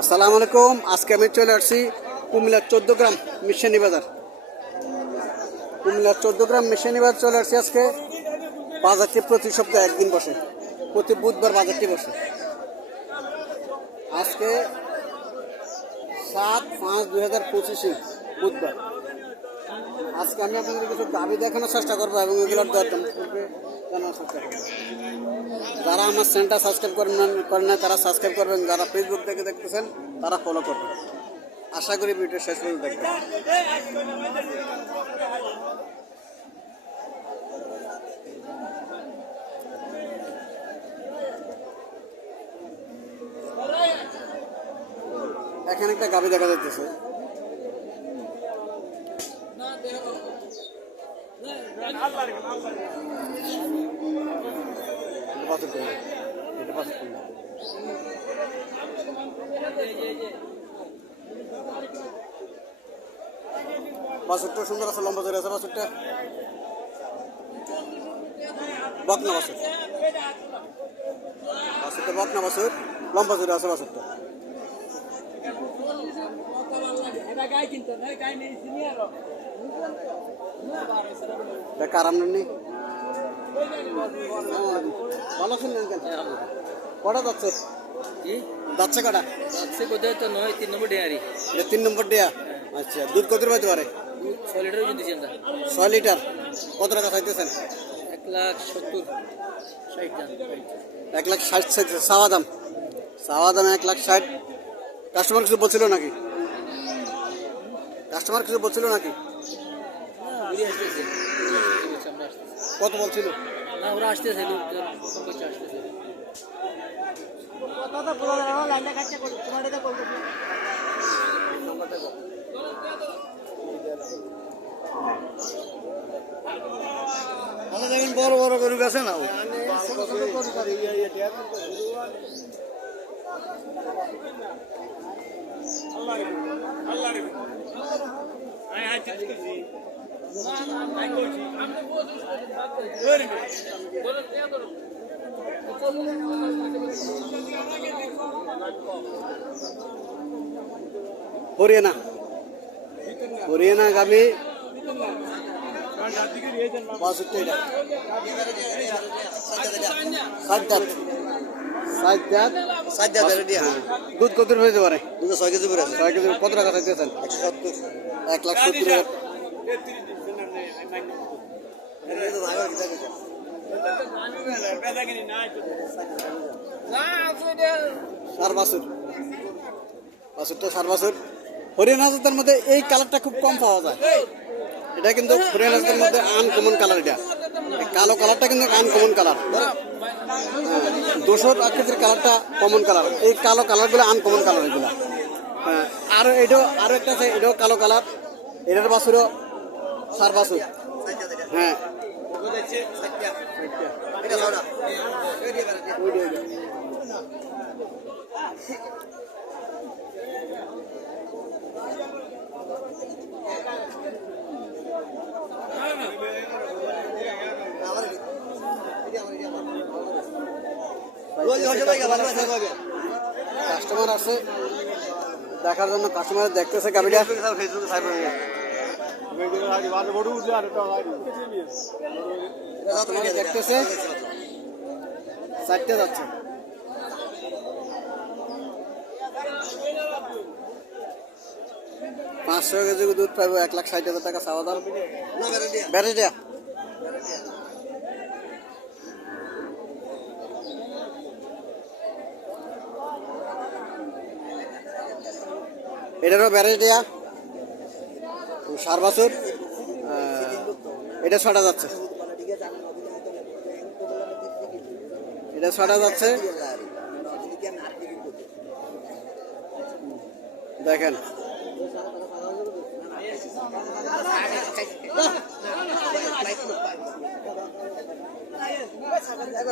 আসসালামু আলাইকুম। আজকে আমি চলে আসছি কুমিল্লার চোদ্দ গ্রাম মিশানি বাজার। কুমিল্লার চোদ্দ গ্রাম মিশানি বাজার চলে আসছি আজকে। বাজারটি প্রতি সপ্তাহে একদিন বসে। প্রতি বুধবার বাজারটি বসে। আজকে সাত পাঁচ দুই হাজার পঁচিশে বুধবার। আজকে আমি আপনাদের কিছু দাবি দেখানোর চেষ্টা করব এবং এগুলোর দরদাম যারা আমার চ্যানেলটা সাবস্ক্রাইব করেন করেন না, তারা সাবস্ক্রাইব করবেন। যারা ফেসবুক থেকে দেখতেছেন, তারা ফলো করবেন। আশা করি ভিডিও শেষ পর্যন্ত দেখবেন। এখানে একটা গাবি দেখা যাচ্ছে বাছুরটা সুন্দর আছে লম্বা জোরে আছে বাছুরটা বকনা বাছুর বাছুরটা বকনা বাছুর লম্বা জোরে আছে বাছুরটা নেই ভালো শুনলেন কেন? কটা যাচ্ছে? যাচ্ছে কটা? যাচ্ছে কোথায় তো নয় তিন নম্বর ডেয়ারি। তিন নম্বর দেয়া আচ্ছা দুধ কত পারে? লিটার ওজন ছয় লিটার। কত টাকা চাইতেছেন? এক লাখ সত্তর। এক লাখ ষাট চাইতেছে। চাওয়া দাম? চাওয়া দাম এক লাখ ষাট। কাস্টমার কিছু বলছিল নাকি? কাস্টমার কিছু বলছিল নাকি? কত বলছিল? না ওরা আসতেছে দেখেন বড় বড় গরু গেছে না হরিয়ানা হরিয়ানা গাবি বাষট্টি দাঁত সাত হাজার রেডিয়া হ্যাঁ। দুধ কত হইতে পারে? দুটো ছয় কেজি করে ছয় কেজি কত টাকা চাইতেছেন একশো সত্তর। এক লাখ সত্তর হাজার। সার বাছুর বাছুরটা সার বাছুর হরিয়ানা জাতের মধ্যে এই কালারটা খুব কম পাওয়া যায়। এটা কিন্তু হরিয়ানা জাতের মধ্যে আনকমন কালার এটা। কালো কালারটা কিন্তু আনকমন কালার দোসর আকৃতির কালারটা কমন কালার এই কালো কালারগুলো আনকমন কালার এগুলো। আর এটাও আরও একটা আছে এটাও কালো কালার এটার বাছুরও সার বাছুর। হ্যাঁ। কাস্টমার আছে। দেখার জন্য কাস্টমার দেখতেছে গাড়িটা। দেখতেছে। চারটে যাচ্ছে। পাঁচশো কেজি দুধ পাইবো এক লাখ ষাট হাজার টাকা চাওয়া দাম। দেয়া। এটারও ব্যারেজ দেয়া। সার বাছুর। এটা ছটা যাচ্ছে। এটা ছটা যাচ্ছে। দেখেন।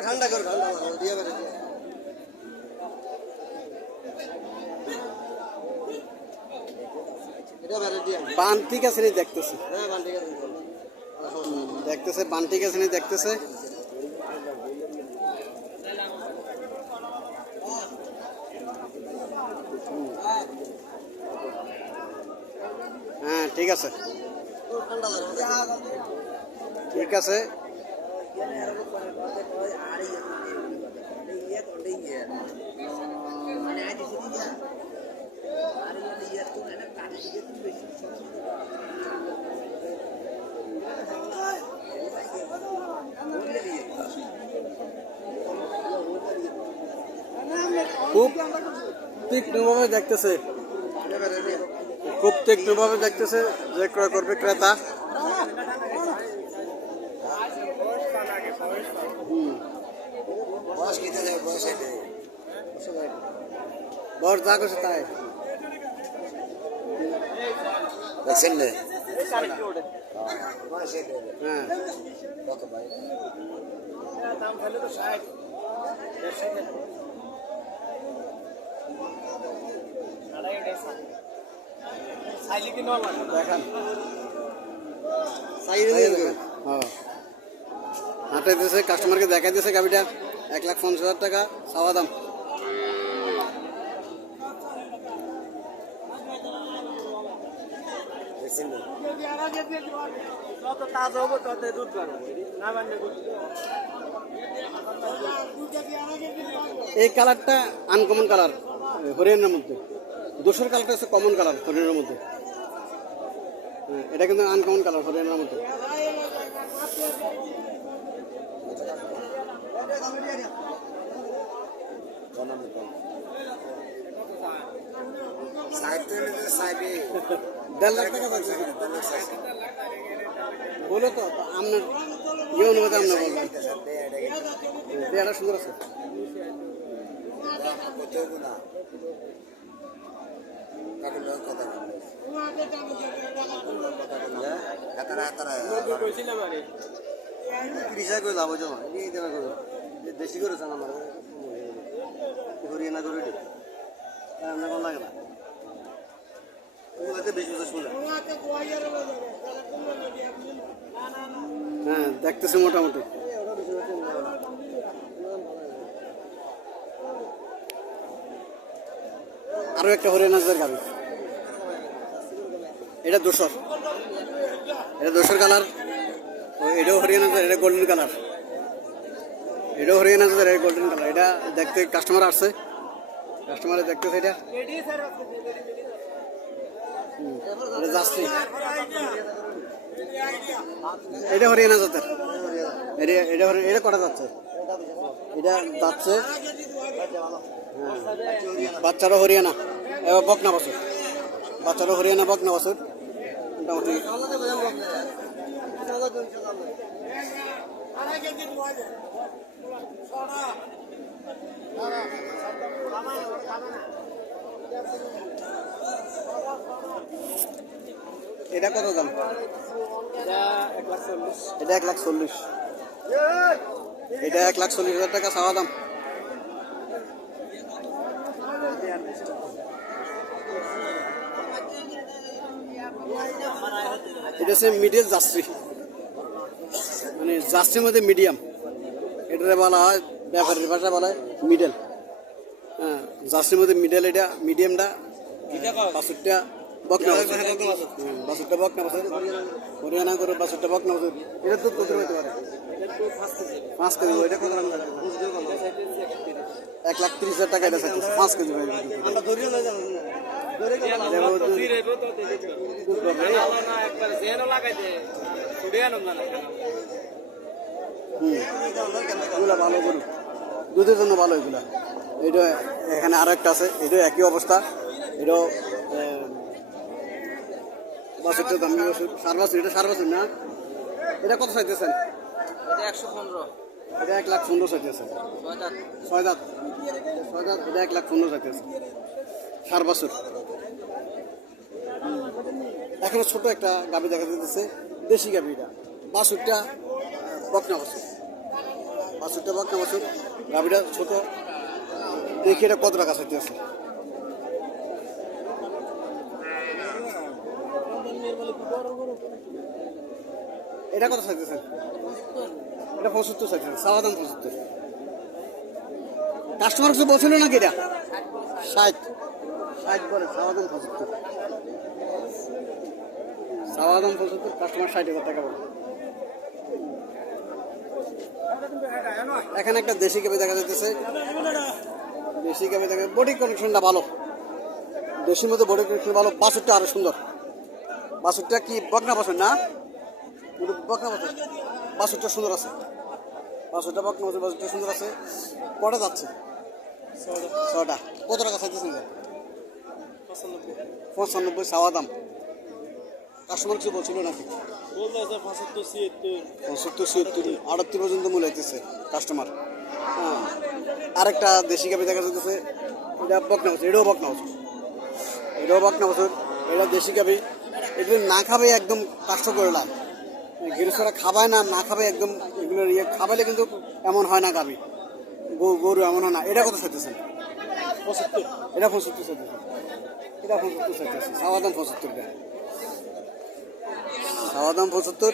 ঠান্ডা করো। বান্টি কাছে দেখতেছে দেখতেছে বান্টি কাছে দেখতেছে হ্যাঁ ঠিক আছে ঠিক আছে খুব তীক্ষ্ণভাবে দেখতেছে। খুব তীক্ষ্ণভাবে দেখতেছে যে ক্রয় করবে ক্রেতা। বয়স যা করছে তাই। দেখছেন না হ্যাঁ। হ্যাঁ দিয়েছে কাস্টমারকে দেখা দিয়েছে গাড়িটা। এক লাখ পঞ্চাশ হাজার টাকা চাওয়া দাম। যত তাজা হব তত দুধ পারব না বানলে এই কালারটা আনকমন কালার হরিয়ানার মধ্যে। দোসর কালারটা হচ্ছে কমন কালার হরিয়ানার মধ্যে। হ্যাঁ, এটা কিন্তু আনকমন কালার হরিয়ানার মধ্যে। সাইড সাইডে দেড় লাখ টাকা পাচ্ছে বলো তো, আপনার ইয়ে অনুপাতে আপনার বলবেন দেয়াটা সুন্দর আছে। রিসা করে আমার। হরিয়ানা করে রান্না করা লাগে না ওগুলোতে বেশি বছর শুনে হ্যাঁ দেখতেছে মোটামুটি। আরও একটা হরিয়ানাজের গাড়ি। এটা দোসর। এটা দোসর কালার। এটাও হরিয়ানাজের এটা গোল্ডেন কালার। এটাও হরিয়ানাজের এটা গোল্ডেন কালার। এটা দেখতে কাস্টমার আসছে। কাস্টমারে দেখতেছে এটা। এটা হরিয়ানা জাতের। এটা এটা কটা যাচ্ছে? এটা যাচ্ছে হ্যাঁ। বাচ্চারও হরিয়ানা। এবার বকনা বছর। বাচ্চারও হরিয়ানা, বকনা বছর। মোটামুটি। এটা কত দাম? এটা এক লাখ চল্লিশ। এটা এক লাখ চল্লিশ হাজার টাকা চাওয়া দাম। এটা হচ্ছে মিডিয়াম জার্সি। মানে জার্সির মধ্যে মিডিয়াম। এটারে বলা হয়, ব্যাপারের ভাষা বলা হয় মিডল। জার্সির মধ্যে মিডল এটা মিডিয়ামটা বাছুরটা বকনা বাছুরটা বকনা বাছুর হরিয়ানা করে বাছুরটা বকনা বাছুর এটা কত হতে পারে? পাঁচ কেজি। এটা কত এক লাখ তিরিশ হাজার টাকা এটা পাঁচ কেজি হয়ে ভালো দুধের জন্য ভালো এগুলা। এটা এখানে আরও একটা আছে এটা একই অবস্থা। এটাও বাছুরটা দামি সার বাছুর এটা সার বাছুর না? এটা কত চাইতেছেন? একশো পনেরো। এটা এক লাখ পনেরো চাইতেছে ছয় দাঁত। ছয় দাঁত। এটা এক লাখ পনেরো চাইতেছে সার বাছুর এখনও ছোট একটা গাভি দেখা যেতেছে দেশি গাভি এটা বাছুরটা বকনা বাছুর বাছুরটা বকনা বাছুর গাভিটা ছোট। দেখি এটা কত টাকা চাইতেছে এটা কত চাইতেছেন এটা পঁচাত্তর চাইতেছেন সাওয়া দাম পঁচাত্তর। কাস্টমার কিছু বলছিল নাকি এটা? ষাট। ষাট বলে সাওয়া দাম পঁচাত্তর। চাওয়া পঁচাত্তর কাস্টমার ষাট হাজার টাকা বলে। এখানে একটা দেশি গাবি দেখা যাইতেছে। দেশি গাবি দেখা বডি কানেকশনটা ভালো। দেশির মধ্যে বডি কানেকশন ভালো বাছুরটা আরও সুন্দর। বাছুরটা কি বকনা বাছুর না? বকনা বাছুর বাছুরটা সুন্দর আছে। বাছুরটা বকনা বাছুর বাছুরটা সুন্দর আছে। কটা যাচ্ছে? ছটা কত টাকা চাইতেছেন? পঁচানব্বই। সাওয়া দাম। কাস্টমার কিছু বলছিল নাকি? পঁচাত্তর ছিয়াত্তর। আটাত্তর পর্যন্ত মূল্য হইতেছে কাস্টমার হ্যাঁ। আরেকটা দেশি গাবি দেখা যাচ্ছে এটা বকনা বছর এটাও বকনা বছর। এটাও বকনা বছর এটা দেশি গাবি এগুলো না খাবে একদম কাষ্ট করে লায় গৃহস্থরা খাবায় না না খাবে একদম এগুলো ইয়ে খাবাইলে কিন্তু এমন হয় না গাবি গরু- গরু এমন হয় না। এটা কত চাইতেছেন? পঁচাত্তর। এটা পঁচাত্তর চাইতেছেন। এটা পঁচাত্তর চাইতেছে সাওয়া দাম পঁচাত্তর টাকা সাওয়া দাম পঁচাত্তর।